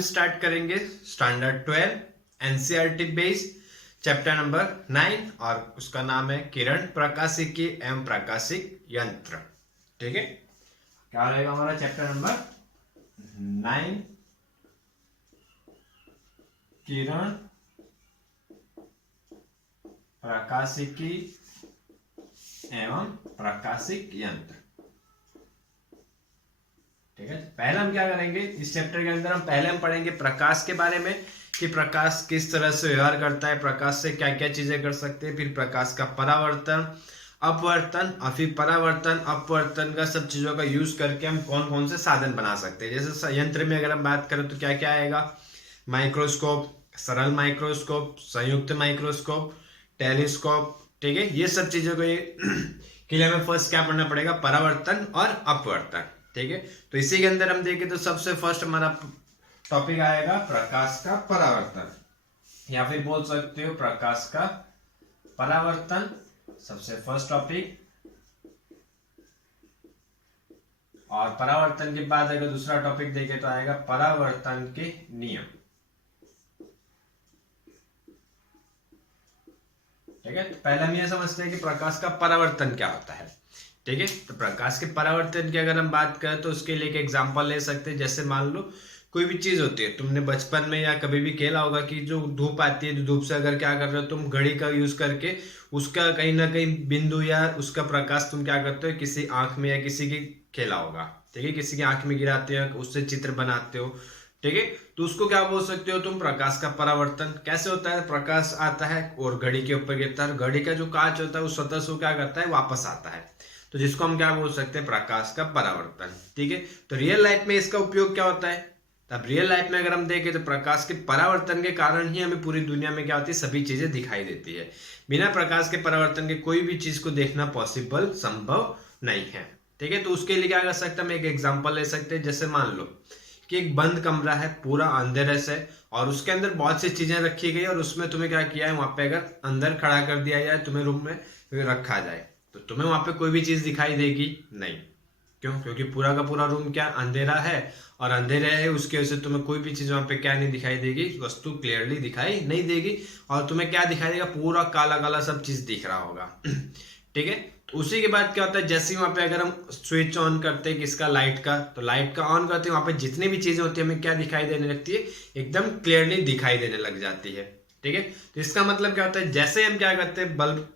हम स्टार्ट करेंगे standard 12 NCERT based chapter number 9 और उसका नाम है किरण प्रकाशिकी एवं प्रकाशिक यंत्र। ठीक है, क्या रहेगा हमारा चैप्टर नंबर 9 किरण प्रकाशिकी एवं प्रकाशिक यंत्र। ठीक है, पहले हम क्या करेंगे इस चैप्टर के अंदर, हम पढ़ेंगे प्रकाश के बारे में कि प्रकाश किस तरह से व्यवहार करता है, प्रकाश से क्या क्या चीजें कर सकते हैं, फिर प्रकाश का परावर्तन, अपवर्तन और फिर परावर्तन अपवर्तन का सब चीजों का यूज करके हम कौन कौन से साधन बना सकते हैं। जैसे यंत्र में अगर हम बात करें तो क्या क्या आएगा, माइक्रोस्कोप, सरल माइक्रोस्कोप, संयुक्त माइक्रोस्कोप, टेलीस्कोप। ठीक है, ये सब चीजों को के लिए हमें फर्स्ट क्या पढ़ना पड़ेगा, परावर्तन और अपवर्तन। ठीक है, तो इसी के अंदर हम देखें तो सबसे फर्स्ट हमारा टॉपिक आएगा प्रकाश का परावर्तन, या फिर बोल सकते हो प्रकाश का परावर्तन, सबसे फर्स्ट टॉपिक। और परावर्तन के बाद अगर दूसरा टॉपिक देखें तो आएगा परावर्तन के नियम। ठीक है, तो पहले हम ये समझते हैं कि प्रकाश का परावर्तन क्या होता है। ठीक है, तो प्रकाश के परावर्तन की अगर हम बात करें तो उसके लिए एक एग्जांपल ले सकते हैं। जैसे मान लो कोई भी चीज होती है, तुमने बचपन में या कभी भी खेला होगा कि जो धूप आती है, धूप से अगर क्या कर रहे हो तुम, घड़ी का यूज करके उसका कहीं ना कहीं बिंदु या उसका प्रकाश तुम क्या करते हो, किसी आंख में या किसी की खेला होगा। ठीक है, किसी की आंख में गिराते हो, उससे चित्र बनाते हो। ठीक है, तो उसको क्या बोल सकते हो तुम, प्रकाश का परावर्तन। कैसे होता है, प्रकाश आता है और घड़ी के ऊपर गिरता है, घड़ी का जो कांच होता है उस सतह से क्या करता है, वापस आता है, तो जिसको हम क्या बोल सकते हैं, प्रकाश का परावर्तन। ठीक है, तो रियल लाइफ में इसका उपयोग क्या होता है, अब रियल लाइफ में अगर हम देखें तो प्रकाश के परावर्तन के कारण ही हमें पूरी दुनिया में क्या होती है, सभी चीजें दिखाई देती है। बिना प्रकाश के परावर्तन के कोई भी चीज को देखना पॉसिबल, संभव नहीं है। ठीक है, तो उसके लिए क्या कर सकते हैं, हम एक एग्जांपल ले सकते हैं। जैसे मान लो कि एक बंद कमरा है, पूरा अंधेरे से, और उसके अंदर बहुत सी चीजें रखी गई और उसमें तुम्हें क्या किया है, वहां पे अगर अंदर खड़ा कर दिया जाए, तुम्हें रूम में रखा जाए, तो तुम्हें वहां पे कोई भी चीज दिखाई देगी नहीं। क्यों? क्योंकि पूरा का पूरा रूम क्या अंधेरा है, और अंधेरे है उसकी वजह से तुम्हें कोई भी चीज वहां पे क्या नहीं दिखाई देगी, वस्तु क्लियरली दिखाई नहीं देगी, और तुम्हें क्या दिखाई देगा, पूरा काला काला सब चीज दिख रहा होगा। ठीक है, तो उसी के बाद क्या होता है, जैसे ही वहां पे अगर हम स्विच ऑन करते हैं किसका, लाइट का, तो लाइट का ऑन करते हैं, वहां पे जितनी भी चीजें होती है हमें क्या दिखाई देने लगती है, एकदम क्लियरली दिखाई देने लग जाती है। ठीक है, तो इसका मतलब क्या होता है, जैसे हम क्या करते हैं, बल्ब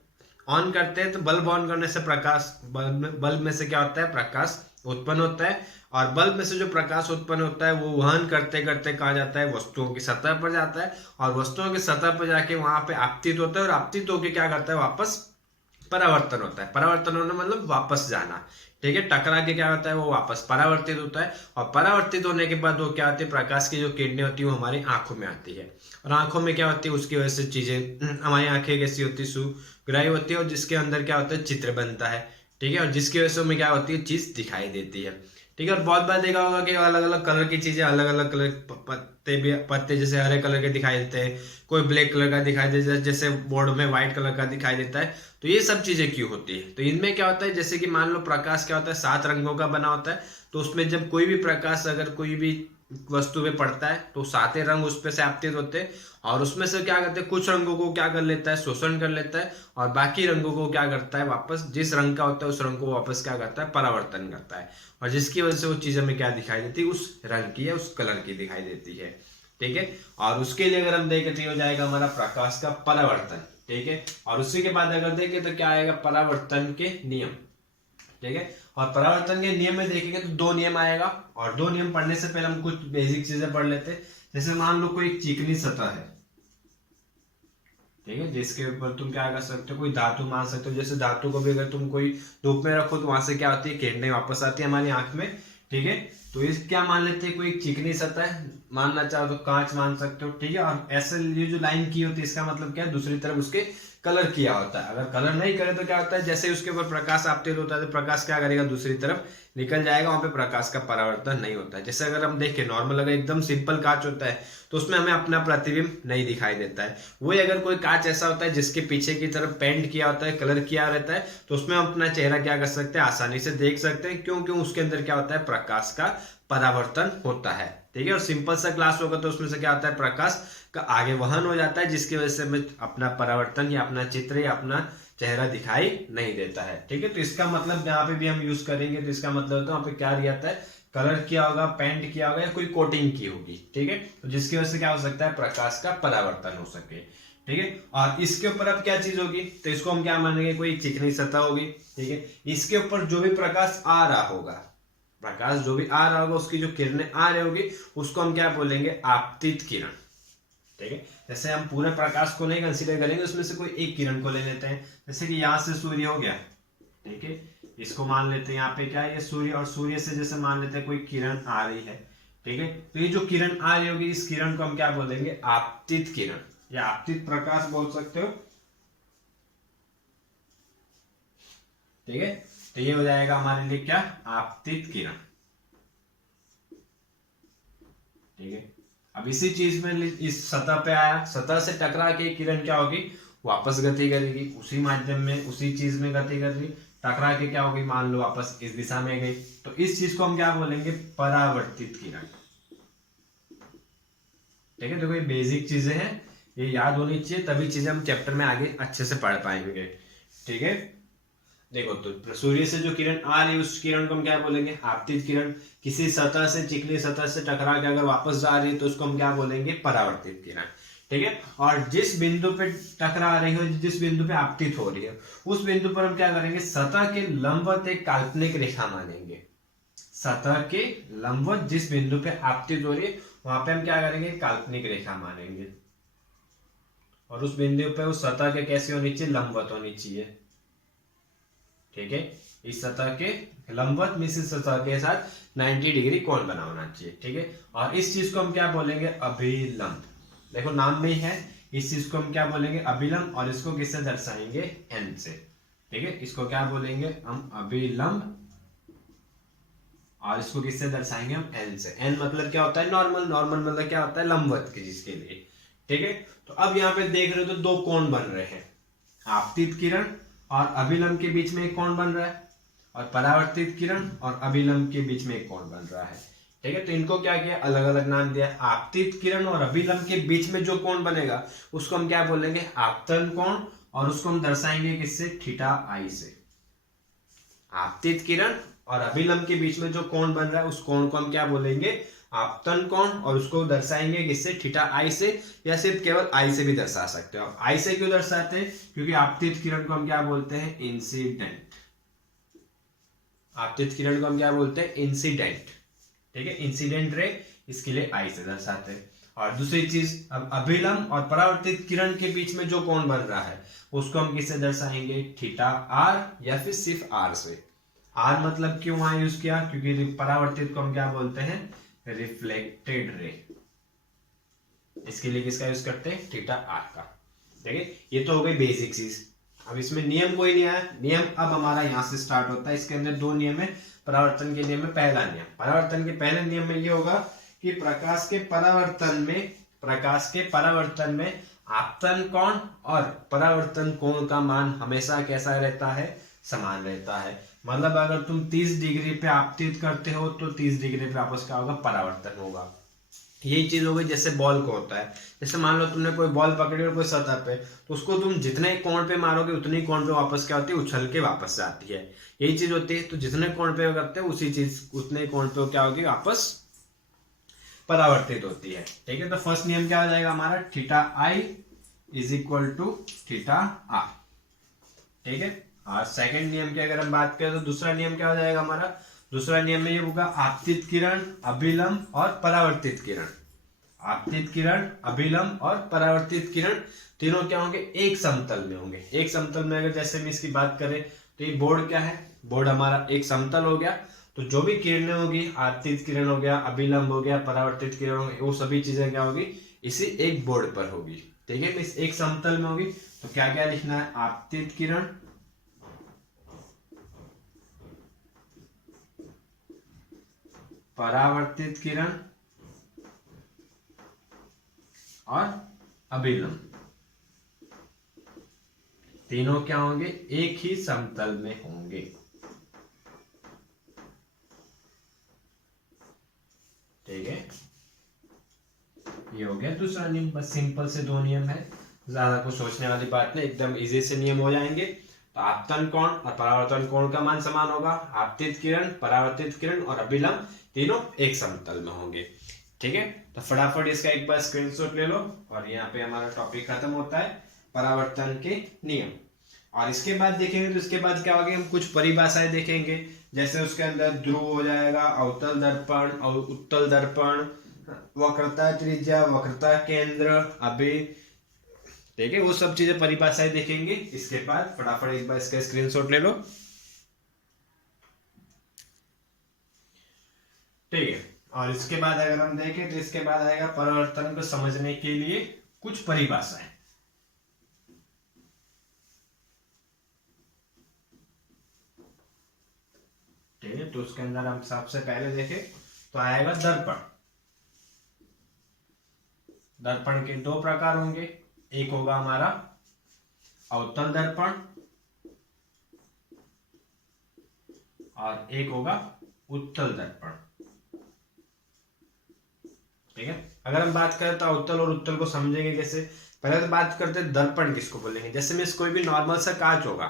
ऑन करते हैं, तो बल्ब ऑन करने से प्रकाश, बल्ब में से क्या होता है, प्रकाश उत्पन्न होता है, और बल्ब में से जो प्रकाश उत्पन्न होता है वो वहन करते करते कहाँ जाता है, वस्तुओं की सतह पर जाता है, और वस्तुओं की सतह पर जाके वहां पे आपतित होता है, और आपतित होके क्या करता है, वापस परावर्तन होता है। परावर्तन होना मतलब वापस जाना। ठीक है, टकरा के क्या होता है, वो वापस परावर्तित होता है, और परावर्तित होने के बाद वो क्या होती है, प्रकाश की जो किरणें होती है वो हमारी आंखों में आती है, और आंखों में क्या होती है, उसकी वजह से चीजें, हमारी आंखें कैसी होती है, सुग्राही होती है, और जिसके अंदर क्या होता है, चित्र बनता है। ठीक है, और जिसकी वजह से हमें क्या होती है, चीज दिखाई देती है। ठीक है, और बहुत बार देखा होगा कि अलग अलग कलर की चीजें, अलग अलग कलर पत्ते भी, पत्ते जैसे हरे कलर के दिखाई देते हैं, कोई ब्लैक कलर का दिखाई देता है, जैसे बोर्ड में व्हाइट कलर का दिखाई देता है। तो ये सब चीजें क्यों होती है, तो इनमें क्या होता है, जैसे कि मान लो प्रकाश क्या होता है, 7 रंगों का बना होता है, तो उसमें जब कोई भी प्रकाश अगर कोई भी वस्तु पे पड़ता है तो 7 रंग उस पे से आपतित होते हैं, और उसमें से क्या करते हैं, कुछ रंगों को क्या कर लेता है, शोषण कर लेता है, और बाकी रंगों को क्या करता है, वापस जिस रंग का होता है उस रंग को वापस क्या करता है, परावर्तन करता है, और जिसकी वजह से वो चीज हमें क्या दिखाई देती है, उस रंग की या उस कलर की दिखाई देती है। ठीक है, और उसके लिए अगर हम देखें तो हो जाएगा हमारा प्रकाश का परावर्तन। ठीक है, और उसी के बाद अगर देखें तो क्या आएगा, परावर्तन के नियम। ठीक है, और परावर्तन के नियम में देखेंगे तो 2 नियम आएगा, और 2 नियम पढ़ने से पहले हम कुछ बेसिक चीजें पढ़ लेते हैं। जैसे मान लो कोई चिकनी सतह है, ठीक है, जिसके ऊपर तुम क्या कर सकते हो, कोई धातु मान सकते हो। जैसे धातु को भी अगर तुम कोई धूप में रखो तो वहां से क्या होती है, किरणें वापस आती है हमारी आंख में। ठीक है, तो इस क्या मान लेते हैं, कोई चिकनी सतह है, मानना चाहो तो कांच मान सकते हो। ठीक है, और ऐसे ये जो लाइन की होती है इसका मतलब क्या है, दूसरी तरफ उसके कलर किया होता है। अगर कलर नहीं करे तो क्या होता है, जैसे उसके ऊपर प्रकाश आपतित होता है तो प्रकाश क्या करेगा, दूसरी तरफ निकल जाएगा, वहां पे प्रकाश का परावर्तन नहीं होता है। जैसे अगर हम देखें नॉर्मल अगर एकदम सिंपल कांच होता है तो उसमें हमें अपना प्रतिबिंब नहीं दिखाई देता है। वही अगर कोई कांच ऐसा होता है जिसके पीछे की तरफ पेंट किया होता है, कलर किया रहता है, तो उसमें हम अपना चेहरा क्या कर सकते हैं, आसानी से देख सकते हैं। क्यों? क्यों उसके अंदर क्या होता है, प्रकाश का परावर्तन होता है। ठीक है। और सिंपल सा ग्लास होगा तो उसमें से क्या होता है, प्रकाश का आगे वहन हो जाता है, जिसकी वजह से हमें अपना परावर्तन या अपना चित्र या अपना चेहरा दिखाई नहीं देता है। ठीक है, तो इसका मतलब यहाँ पे भी हम यूज करेंगे तो इसका मतलब होता है वहाँ पे क्या दिया जाता है, कलर किया होगा, पेंट किया होगा या कोई कोटिंग की होगी। ठीक है, तो जिसकी वजह से क्या हो सकता है, प्रकाश का परावर्तन हो सके। ठीक है, और इसके ऊपर अब क्या चीज होगी, तो इसको हम क्या मानेंगे, कोई चिकनी सतह होगी। ठीक है, इसके ऊपर जो भी प्रकाश आ रहा होगा, प्रकाश जो भी आ रहा होगा, उसकी जो किरणें आ रही होगी उसको हम क्या बोलेंगे, आपतित किरण। ठीक है, जैसे हम पूरे प्रकाश को नहीं कंसीडर करेंगे, उसमें से कोई एक किरण को ले लेते हैं। जैसे कि यहाँ से सूर्य हो गया, ठीक है, इसको मान लेते हैं यहाँ पे क्या है, ये सूर्य, और सूर्य से जैसे मान लेते हैं कोई किरण आ रही है। ठीक है, तो ये जो किरण आ रही होगी, इस किरण को हम क्या बोलेंगे, आपतित किरण या आपतित प्रकाश बोल सकते हो। ठीक है, तो ये हो जाएगा हमारे लिए क्या, आपतित किरण। ठीक है, अब इसी चीज में इस सतह पे आया, सतह से टकरा के किरण क्या होगी, वापस गति करेगी, उसी माध्यम में उसी चीज में गति करेगी, टकरा के क्या होगी, मान लो वापस इस दिशा में गई, तो इस चीज को हम क्या बोलेंगे, परावर्तित किरण। ठीक है, देखो ये बेसिक चीजें हैं, ये याद होनी चाहिए, तभी चीजें हम चैप्टर में आगे अच्छे से पढ़ पाएंगे। ठीक है, देखो तो सूर्य से जो किरण आ रही है उस किरण को हम क्या बोलेंगे, आपतित किरण। किसी सतह से, चिकनी सतह से टकरा के अगर वापस जा रही है तो उसको हम क्या बोलेंगे, परावर्तित किरण। ठीक है, और जिस बिंदु पे टकरा रही हो, जिस बिंदु पे आपतित हो रही है, उस बिंदु पर हम क्या करेंगे, सतह के लंबवत एक काल्पनिक रेखा मानेंगे। सतह के लंबवत जिस बिंदु पे आपतित हो रही है वहां पे हम क्या करेंगे, काल्पनिक रेखा मानेंगे, और उस बिंदु पे उस सतह के कैसे होनी चाहिए, लंबवत होनी चाहिए। ठीक है, इस सतह के लंबवत में इस सतह के साथ 90 डिग्री कोण बना होना चाहिए। ठीक है, और इस चीज को हम क्या बोलेंगे, अभिलंब। देखो नाम में ही है, इस चीज को हम क्या बोलेंगे, अभिलंब, और इसको किससे दर्शाएंगे, एन से। ठीक है, इसको क्या बोलेंगे हम, अभिलंब, और इसको किससे दर्शाएंगे हम, एन से। एन मतलब क्या होता है, नॉर्मल। नॉर्मल मतलब क्या होता है, लंबवत के जिसके लिए। ठीक है, तो अब यहाँ पे देख रहे हो तो दो कोण बन रहे हैं, आपतित किरण और अभिलंब के बीच में एक कोण बन रहा है, और परावर्तित किरण और अभिलंब के बीच में एक कोण बन रहा है। ठीक है, तो इनको क्या किया, अलग अलग नाम दिया। आपतित किरण और अभिलंब के बीच में जो कोण बनेगा उसको हम क्या बोलेंगे, आपतन कोण, और उसको हम दर्शाएंगे किससे, थीटा आई से। आपतित किरण और अभिलंब के बीच में जो कोण बन रहा है उस कोण को हम क्या बोलेंगे, आपतन कोण, और उसको दर्शाएंगे किससे, थीटा आई से, या सिर्फ केवल आई से भी दर्शा सकते हो। आई से क्यों दर्शाते हैं, क्योंकि आपतित किरण को हम क्या बोलते हैं, इंसिडेंट। आपतित किरण को हम क्या बोलते हैं, इंसिडेंट। ठीक है, इंसिडेंट रे, इसके लिए आई से दर्शाते हैं। और दूसरी चीज, अब अभिलंब और परावर्तित किरण के बीच में जो कोण बन रहा है उसको हम किससे दर्शाएंगे, थीटा आर, या फिर सिर्फ आर से। आर मतलब क्यों वहां यूज किया, क्योंकि परावर्तित को हम क्या बोलते हैं, रिफ्लेक्टेड रे। इसके लिए किसका यूज करते हैं, थीटा आर का। ठीक है, ये तो हो गई बेसिक चीज। अब इसमें नियम कोई नहीं आया, नियम अब हमारा यहाँ से स्टार्ट होता है। इसके अंदर दो नियम है परावर्तन के नियम में। पहला नियम, परावर्तन के पहले नियम में ये होगा कि प्रकाश के परावर्तन में आपतन कोण और परावर्तन कोण का मान हमेशा कैसा रहता है, समान रहता है। मतलब अगर तुम 30 डिग्री पे आपतित करते हो तो 30 डिग्री पे वापस क्या होगा, परावर्तन होगा। यही चीज हो गई जैसे बॉल को होता है। जैसे मान लो तुमने कोई बॉल पकड़ी और कोई सतह पे, तो उसको तुम जितने कोण पे मारोगे उतनी कोण पे वापस क्या होती है, उछल के वापस जाती है। यही चीज होती है, तो जितने कोण पे करते हैं उसी चीज उतने कोण पे क्या होगी, वापस परावर्तित होती है। ठीक है, तो फर्स्ट नियम क्या हो जाएगा हमारा, theta i is equal to theta r. ठीक है, और सेकंड नियम की अगर हम बात करें तो दूसरा नियम क्या हो जाएगा हमारा, दूसरा नियम में ये होगा आपतित किरण, अभिलंब और परावर्तित किरण। आपतित किरण, अभिलंब और परावर्तित किरण तीनों क्या होंगे, एक समतल में होंगे। एक समतल में अगर जैसे हम इसकी बात करें तो ये बोर्ड क्या है, बोर्ड हमारा एक समतल हो गया। तो जो भी किरणें होगी, आपतित किरण हो गया, अभिलंब हो गया, परावर्तित किरण हो गई, वो सभी चीजें क्या होगी, इसी एक बोर्ड पर होगी। ठीक है, इस एक समतल में होगी। तो क्या क्या लिखना है, आपतित किरण, परावर्तित किरण और अभिलंब, तीनों क्या होंगे, एक ही समतल में होंगे। ठीक है, ये हो गया दूसरा नियम। बस सिंपल से 2 नियम है, ज्यादा कुछ सोचने वाली बात नहीं, एकदम इजी से नियम हो जाएंगे। तो आपतन कोण और परावर्तन कोण का मान समान होगा, आपतित किरण, परावर्तित किरण और अभिलंब तीनों एक समतल में होंगे। ठीक है, तो फटाफट इसका एक बार स्क्रीनशॉट ले लो और यहाँ पे हमारा टॉपिक खत्म होता है, परावर्तन के नियम। और इसके बाद देखेंगे तो इसके बाद क्या होगा, हम कुछ परिभाषाएं देखेंगे, जैसे उसके अंदर ध्रुव हो जाएगा, अवतल दर्पण और उत्तल दर्पण, वक्रता त्रिज्या, वक्रता केंद्र, अभी, ठीक है, वो सब चीजें परिभाषाएं देखेंगे। इसके बाद फटाफट एक बार इसका स्क्रीनशॉट ले लो। ठीक है, और इसके बाद अगर हम देखें तो इसके बाद आएगा परावर्तन को समझने के लिए कुछ परिभाषाएं। ठीक है, तो उसके अंदर हम सबसे पहले देखें तो आएगा दर्पण। दर्पण के 2 प्रकार होंगे, एक होगा हमारा अवतल दर्पण और एक होगा उत्तल दर्पण। ठीक है, अगर हम बात करें तो अवतल और उत्तल को समझेंगे कैसे, पहले तो बात करते हैं दर्पण किसको बोलेंगे। जैसे में कोई भी नॉर्मल सा कांच होगा,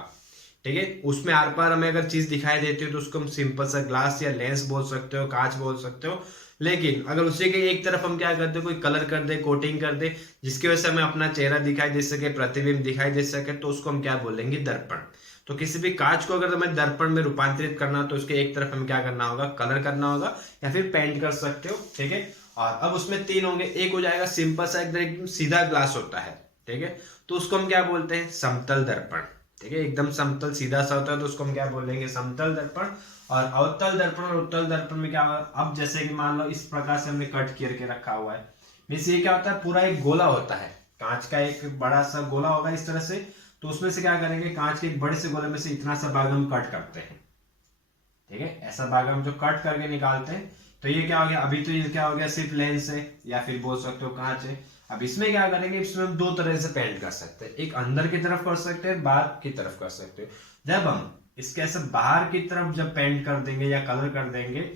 ठीक है, उसमें आर पार हमें अगर चीज दिखाई देती है तो उसको हम सिंपल सा ग्लास या लेंस बोल सकते हो, कांच बोल सकते हो। लेकिन अगर उसी के एक तरफ हम क्या करते हैं, कोई कलर कर दे, कोटिंग कर दे, जिसकी वजह से हमें अपना चेहरा दिखाई दे सके, प्रतिबिंब दिखाई दे सके, तो उसको हम क्या बोलेंगे, दर्पण। तो किसी भी कांच को अगर हमें दर्पण में रूपांतरित करना तो उसके एक तरफ हमें क्या करना होगा, कलर करना होगा या फिर पेंट कर सकते हो। ठीक है, और अब उसमें 3 होंगे, एक हो जाएगा सिंपल सा एकदम सीधा ग्लास होता है, ठीक है, तो उसको हम क्या बोलते हैं, समतल दर्पण। ठीक है, एकदम समतल सीधा सा होता है तो उसको हम क्या बोलेंगे, समतल दर्पण। और अवतल दर्पण और उत्तल दर्पण में क्या होगा, अब जैसे कि मान लो इस प्रकार से हमने कट करके रखा हुआ है, मीन्स ये क्या होता है, पूरा एक गोला होता है, कांच का एक बड़ा सा गोला होगा इस तरह से, तो उसमें से क्या करेंगे, कांच के एक बड़े से गोले में से इतना सा भाग हम कट करते हैं। ठीक है, ऐसा भाग हम जो कट करके निकालते हैं, तो ये क्या हो गया, अभी तो ये क्या हो गया, सिर्फ लेंस है या फिर बोल सकते हो कांच है। अब इसमें क्या करेंगे, इसमें हम 2 तरह से पेंट कर सकते हैं, एक अंदर की तरफ कर सकते हैं, बाहर की तरफ कर सकते हैं। जब हम इसके ऐसे बाहर की तरफ जब पेंट कर देंगे या कलर कर देंगे,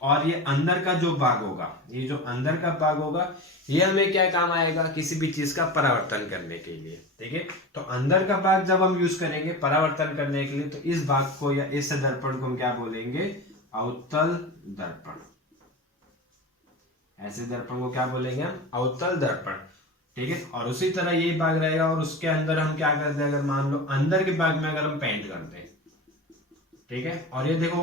और ये अंदर का जो भाग होगा, ये जो अंदर का भाग होगा, ये हमें क्या काम आएगा, किसी भी चीज का परावर्तन करने के लिए। ठीक है, तो अंदर का भाग जब हम यूज करेंगे परावर्तन करने के लिए, तो इस भाग को या इस दर्पण को हम क्या बोलेंगे, अवतल दर्पण। ऐसे दर्पण को क्या बोलेंगे हम, अवतल दर्पण। ठीक है, और उसी तरह ये भाग रहेगा और उसके अंदर हम क्या करते हैं, अगर मान लो अंदर के भाग में अगर हम पेंट करते हैं, ठीक है, और ये देखो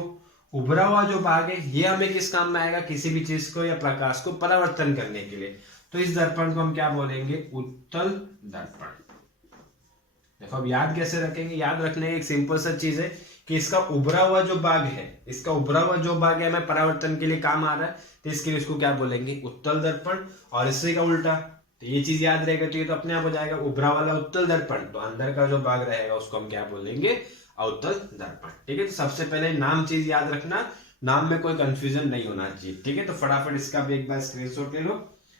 उभरा हुआ जो भाग है, ये हमें किस काम में आएगा, किसी भी चीज को या प्रकाश को परावर्तन करने के लिए, तो इस दर्पण को हम क्या बोलेंगे, उत्तल दर्पण। देखो अब याद कैसे रखेंगे, याद रखने की एक सिंपल सा चीज है कि इसका उभरा हुआ जो भाग है, इसका उभरा हुआ जो भाग है हमें परावर्तन के लिए काम आ रहा है, तो इसके लिए इसको क्या बोलेंगे, उत्तल दर्पण। और इससे का उल्टा, तो ये चीज याद रहेगा तो ये तो अपने आप हो जाएगा, उभरा वाला उत्तल दर्पण, तो अंदर का जो भाग रहेगा उसको हम क्या बोलेंगे, अवतल दर्पण। ठीक है, तो सबसे पहले नाम चीज याद रखना, नाम में कोई कंफ्यूजन नहीं होना चाहिए। ठीक है, तो फटाफट इसका भी एक बार स्क्रीनशॉट ले लो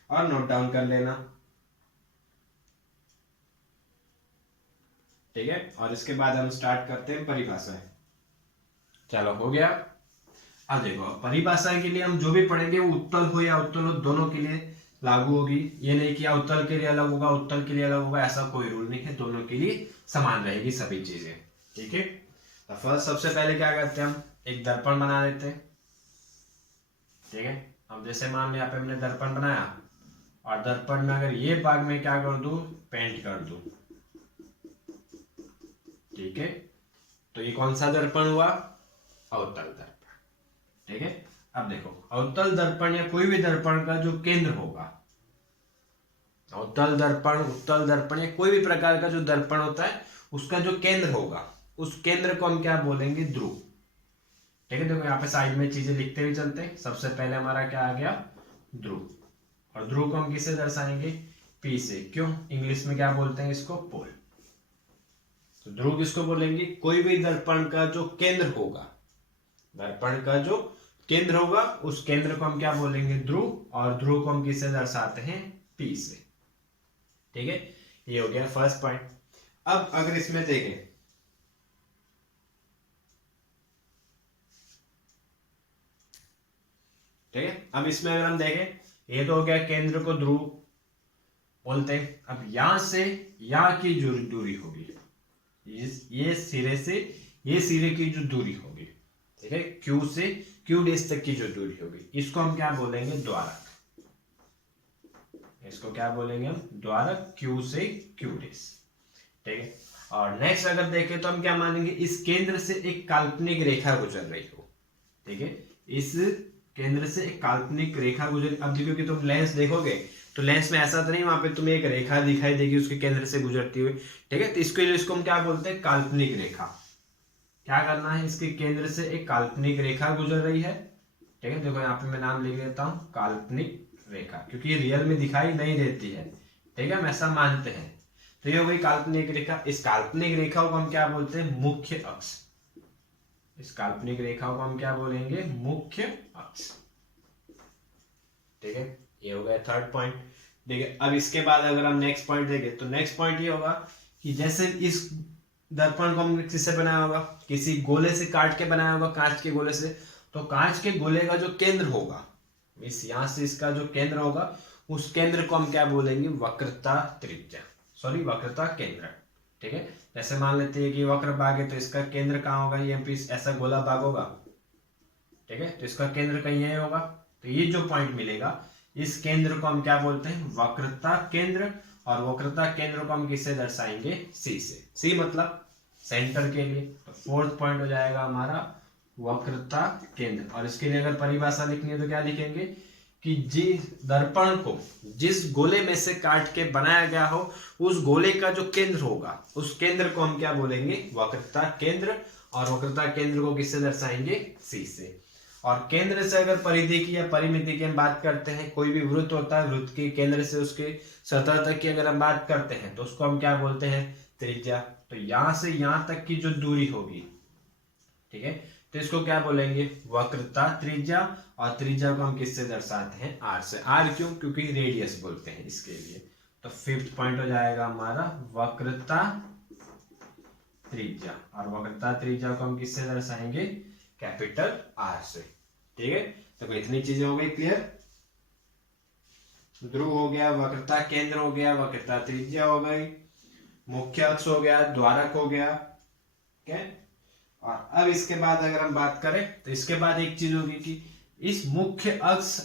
और नोट डाउन कर लेना। ठीक है, और इसके बाद हम स्टार्ट करते हैं परिभाषाएं। चलो हो गया। अब देखो परिभाषा के लिए हम जो भी पढ़ेंगे वो उत्तल हो या उत्तल हो दोनों के लिए लागू होगी। ये नहीं कि उत्तल के लिए अलग होगा, उत्तल के लिए अलग होगा, ऐसा कोई रूल नहीं है, दोनों के लिए समान रहेगी सभी चीजें। ठीक है, तो फर्स्ट सबसे पहले क्या करते हैं, हम एक दर्पण बना देते हैं। ठीक है, अब जैसे मान लो यहाँ पे हमने दर्पण बनाया और दर्पण में अगर ये भाग में क्या कर दूं, पेंट कर दूं। ठीक है, तो ये कौन सा दर्पण हुआ, अवतल दर्पण। ठीक है, अब देखो अवतल दर्पण या कोई भी दर्पण का जो केंद्र होगा, अवतल दर्पण, उत्तल दर्पण या कोई भी प्रकार का जो दर्पण होता है उसका जो केंद्र होगा, उस केंद्र को हम क्या बोलेंगे, ध्रुव। ठीक है, देखो यहाँ पे साइड में चीजें लिखते हुए चलते हैं। सबसे पहले हमारा क्या आ गया, ध्रुव, और ध्रुव को हम किससे दर्शाएंगे, पी से। क्यों, इंग्लिश में क्या बोलते हैं इसको, पोल। तो ध्रुव किसको बोलेंगे, कोई भी दर्पण का जो केंद्र होगा, दर्पण का जो केंद्र होगा उस केंद्र को हम क्या बोलेंगे, ध्रुव, और ध्रुव को हम किससे दर्शाते हैं, पी से। ठीक है, ये हो गया फर्स्ट पॉइंट। अब अगर इसमें देखें, ठीक है, अब इसमें अगर हम देखें, ये तो हो गया केंद्र को ध्रुव, बोलते हैं। अब यहां से यहाँ की जो दूरी होगी, ये सिरे से ये सिरे की जो दूरी होगी, ठीक है, Q से Q डैश तक की जो दूरी होगी, इसको हम क्या बोलेंगे, द्वारक। इसको क्या बोलेंगे हम, द्वारक, Q से Q डैश, ठीक है। और नेक्स्ट अगर देखें तो हम क्या मानेंगे, इस केंद्र से एक काल्पनिक रेखा गुजर रही हो, ठीक है, इस केंद्र से एक काल्पनिक रेखा गुजर। अब देखो कि तुम लेंस देखोगे तो लेंस में ऐसा तो नहीं, वहां पे तुम्हें एक रेखा दिखाई देगी उसके केंद्र से गुजरती हुई, ठीक है। तो इसके लिए इसको हम क्या बोलते हैं, काल्पनिक रेखा। क्या करना है, इसके केंद्र से एक काल्पनिक रेखा गुजर रही है, ठीक है। देखो यहाँ पे मैं नाम लिख देता हूँ काल्पनिक रेखा, क्योंकि ये रियल में दिखाई नहीं देती है, ठीक है, हम ऐसा मानते हैं। तो ये हो गई काल्पनिक रेखा। इस काल्पनिक रेखा को हम क्या बोलते हैं, मुख्य अक्ष। इस काल्पनिक रेखा को हम क्या बोलेंगे, मुख्य अक्ष, ठीक है। ये हो गया थर्ड पॉइंट, ठीक है। अब इसके बाद अगर हम नेक्स्ट पॉइंट देखें तो नेक्स्ट पॉइंट ये होगा कि जैसे इस दर्पण को हम किससे बनाया होगा, किसी गोले से काट के बनाया होगा, कांच के गोले से। तो कांच के गोले का जो केंद्र होगा, इस यहां से इसका जो केंद्र होगा, उस केंद्र को हम क्या बोलेंगे, वक्रता त्रिज्या, सॉरी वक्रता केंद्र, ठीक है। जैसे मान लेते हैं कि वक्र भाग है तो इसका केंद्र कहाँ होगा, ये ऐसा गोला भाग होगा, ठीक है, तो इसका केंद्र कहीं यही होगा। तो ये जो पॉइंट मिलेगा, इस केंद्र को हम क्या बोलते हैं, वक्रता केंद्र। और वक्रता केंद्र को हम किससे दर्शाएंगे, सी से। सी मतलब सेंटर के लिए। तो फोर्थ पॉइंट हो जाएगा हमारा वक्रता केंद्र। और इसके लिए अगर परिभाषा लिखनी है तो क्या लिखेंगे कि जिस दर्पण को जिस गोले में से काट के बनाया गया हो, उस गोले का जो केंद्र होगा, उस केंद्र को हम क्या बोलेंगे, वक्रता केंद्र। और वक्रता केंद्र को किससे दर्शाएंगे, सी से। और केंद्र से अगर परिधि की या परिमिति की हम बात करते हैं, कोई भी वृत्त होता है, वृत्त के केंद्र से उसके सतह तक की अगर हम बात करते हैं तो उसको हम क्या बोलते हैं, त्रिज्या। तो यहां से यहां तक की जो दूरी होगी, ठीक है, तो इसको क्या बोलेंगे, वक्रता त्रिज्या। और त्रिज्या को हम किससे दर्शाते हैं, आर से। आर क्यों, क्योंकि रेडियस बोलते हैं इसके लिए। तो फिफ्थ पॉइंट हो जाएगा हमारा वक्रता त्रिज्या। और वक्रता त्रिज्या को हम किससे दर्शाएंगे, कैपिटल आर से, ठीक है। तो इतनी चीजें हो गई क्लियर। ध्रुव हो गया, वक्रता केंद्र हो गया, वक्रता त्रिज्या हो गई, मुख्य अक्ष हो गया, द्वारक हो गया, ठीक है। और अब इसके बाद अगर हम बात करें तो इसके बाद एक चीज होगी कि इस मुख्य अक्ष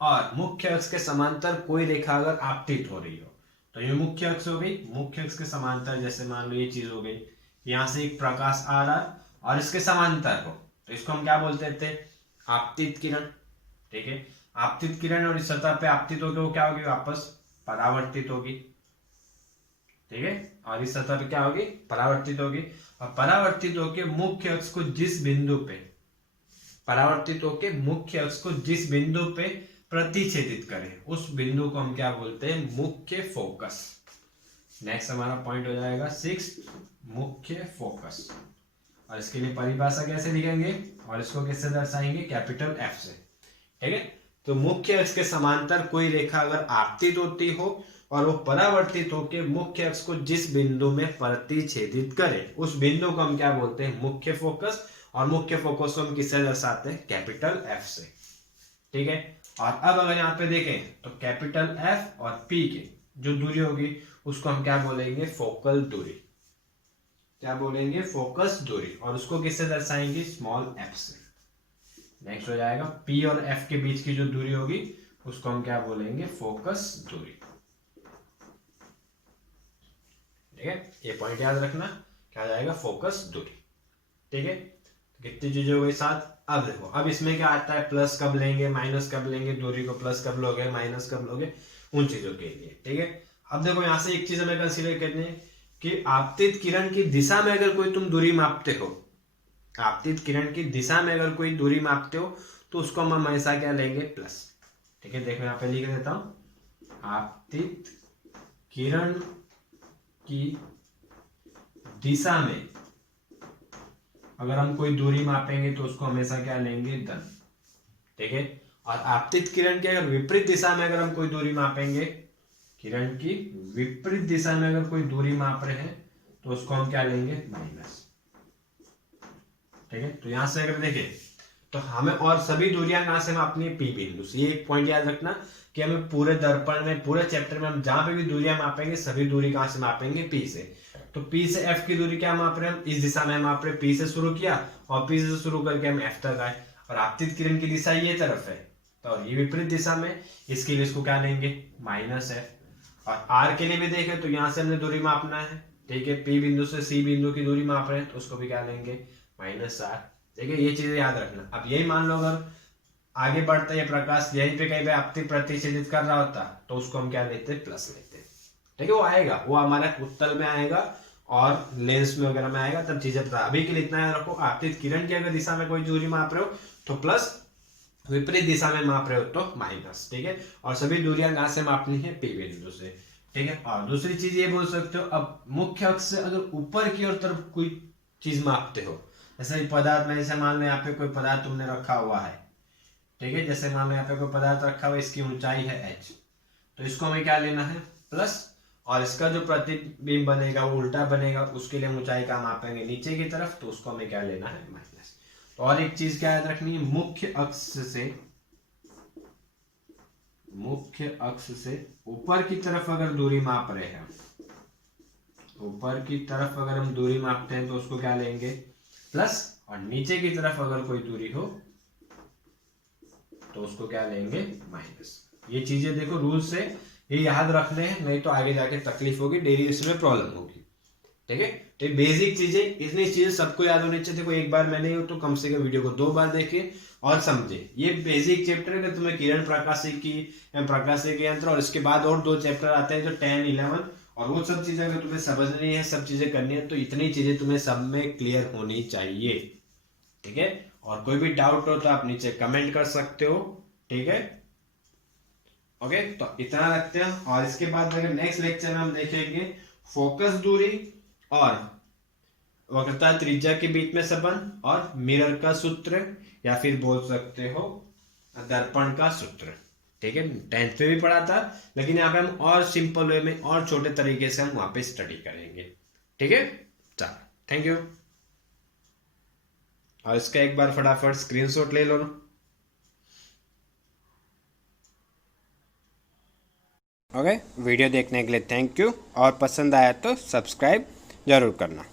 और मुख्य अक्ष के समांतर कोई रेखा अगर आपतित हो रही हो, तो ये मुख्य अक्ष हो गई। मुख्य अक्ष के समांतर जैसे मान लो ये चीज हो गई, यहां से एक प्रकाश आ रहा और इसके समांतर हो, तो इसको हम क्या बोलते थे, आपतित किरण, ठीक है। आपतित किरण और इस सतह पे आपतित होकर वो क्या होगी, वापस परावर्तित होगी, ठीक है। और इस सतह पे क्या होगी, परावर्तित होगी। और परावर्तित होकर मुख्य अक्ष को जिस बिंदु पे परावर्तित होकर मुख्य अक्ष को जिस बिंदु पे प्रतिच्छेदित करे, उस बिंदु को हम क्या बोलते हैं, मुख्य फोकस। नेक्स्ट हमारा पॉइंट हो जाएगा 6, मुख्य फोकस। और इसके लिए परिभाषा कैसे लिखेंगे और इसको किससे दर्शाएंगे, कैपिटल एफ से, ठीक है। तो मुख्य अक्ष के समांतर कोई रेखा अगर आपतित होती हो और वो परावर्तित होकर मुख्य अक्ष को जिस बिंदु में प्रतिच्छेदित करे, उस बिंदु को हम क्या बोलते हैं, मुख्य फोकस। और मुख्य फोकस को हम किससे दर्शाते हैं, कैपिटल एफ से, ठीक है। और अब अगर यहाँ पे देखें तो कैपिटल एफ और पी की जो दूरी होगी उसको हम क्या बोलेंगे, फोकल दूरी। क्या बोलेंगे, फोकस दूरी। और उसको किससे दर्शाएंगे, स्मॉल एफ से। नेक्स्ट हो जाएगा पी और एफ के बीच की जो दूरी होगी उसको हम क्या बोलेंगे, फोकस दूरी, ठीक है। ये पॉइंट याद रखना, क्या जाएगा, फोकस दूरी, ठीक है। तो कितनी चीजें हो गई, 7। अब देखो, अब इसमें क्या आता है, प्लस कब लेंगे, माइनस कब लेंगे, दूरी को प्लस कब लोगे, माइनस कब लोगे, उन चीजों के लिए, ठीक है। अब देखो यहाँ से एक चीज हमें कंसीडर करनी है कि आपतित किरण की दिशा में अगर कोई तुम दूरी मापते हो, आपतित किरण की दिशा में अगर कोई दूरी मापते हो तो उसको हम हमेशा क्या लेंगे, प्लस, ठीक है। देखो यहाँ पे लिख देता हूं, आपतित किरण की दिशा में अगर हम कोई दूरी मापेंगे तो उसको हमेशा क्या लेंगे, धन, ठीक है। और आपतित किरण की अगर विपरीत दिशा में अगर हम कोई दूरी मापेंगे, किरण की विपरीत दिशा में अगर कोई दूरी माप रहे हैं तो उसको हम क्या लेंगे, माइनस, ठीक है। तो यहां से अगर देखें तो हमें और सभी दूरियां कहाँ से मापनी है, पी बिंदु से। ये एक पॉइंट याद रखना कि हमें पूरे दर्पण में, पूरे चैप्टर में हम जहां पे भी दूरियां मापेंगे सभी दूरी कहाँ से मापेंगे, पी से। तो पी से एफ की दूरी क्या माप रहे हैं हम, इस दिशा में माप रहे हैं। पी से शुरू किया और पी से शुरू करके हम एफ तक आए, और आपतित किरण की दिशा ये तरफ है तो ये विपरीत दिशा में, इसके लिए इसको क्या लेंगे, माइनस एफ। और आर के लिए भी देखें तो यहाँ से हमने दूरी मापना है, ठीक है, पी बिंदु से सी बिंदु की दूरी माप रहे हैं तो उसको भी क्या लेंगे, माइनस आर। ठीक है, ये चीजें याद रखना। अब यही मान लो अगर आगे बढ़ता है प्रकाश यहीं पे कहीं पे आपत्ति प्रतिच्छेदित कर रहा होता तो उसको हम क्या लेते, प्लस लेते। ठीक है, वो आएगा, वो हमारा उत्तल में आएगा और लेंस में वगैरह में आएगा, तब चीजें पता। अभी के लिए इतना याद रखो, आपतित किरण की अगर दिशा में कोई दूरी माप रहे हो तो प्लस, विपरीत दिशा में माप रहे हो तो माइनस। ठीक है, और सभी दूरियां कहां से मापनी है, पी बिंदु से। ठीक है, और दूसरी चीज ये बोल सकते हो, अब मुख्य अक्ष से अगर ऊपर की ओर तरफ कोई चीज मापते हो, जैसे पदार्थ में, जैसे मान लो यहाँ पे कोई पदार्थ तुमने रखा हुआ है, ठीक है, जैसे मान लो यहाँ पे कोई पदार्थ रखा हुआ है, इसकी ऊंचाई है h, तो इसको हमें क्या लेना है, प्लस, और इसका जो प्रतिबिंब बनेगा वो उल्टा बनेगा, उसके लिए ऊंचाई का मापेंगे नीचे की तरफ, तो उसको हमें क्या लेना है, माइनस। तो और एक चीज क्या याद रखनी है, मुख्य अक्ष से ऊपर की तरफ अगर दूरी माप रहे हैं, ऊपर की तरफ अगर हम दूरी मापते हैं तो उसको क्या लेंगे, प्लस, और नीचे की तरफ अगर कोई दूरी हो तो उसको क्या लेंगे, माइनस। ये चीजें देखो रूल से ये याद रखने हैं, नहीं तो आगे जाके तकलीफ होगी, डेरिवेशन में प्रॉब्लम होगी। ठीक है, तो बेसिक चीजें, इतनी चीजें सबको याद होनी चाहिए। देखो एक बार मैंने हो तो कम से कम वीडियो को 2 बार देखे और समझे। ये बेसिक चैप्टर है, तुम्हें किरण प्रकाशिकी, प्रकाशिकी यंत्र, और इसके बाद और 2 चैप्टर आते हैं जो 10, 11, और वो सब चीजें अगर तुम्हें समझनी है, सब चीजें करनी है, तो इतनी चीजें तुम्हें सब में क्लियर होनी चाहिए। ठीक है, और कोई भी डाउट हो तो आप नीचे कमेंट कर सकते हो। ठीक है, ओके, तो इतना रखते हैं। और इसके बाद अगर नेक्स्ट लेक्चर में हम देखेंगे फोकस दूरी और वक्रता त्रिज्या के बीच में संबंध, और मिरर का सूत्र, या फिर बोल सकते हो दर्पण का सूत्र। ठीक है, 10th पे भी पढ़ा था, लेकिन यहाँ पे हम और सिंपल वे में और छोटे तरीके से हम वहां पे स्टडी करेंगे। ठीक है, चलो, थैंक यू। और इसका एक बार फटाफट स्क्रीनशॉट ले लो। ओके, वीडियो देखने के लिए थैंक यू, और पसंद आया तो सब्सक्राइब जरूर करना।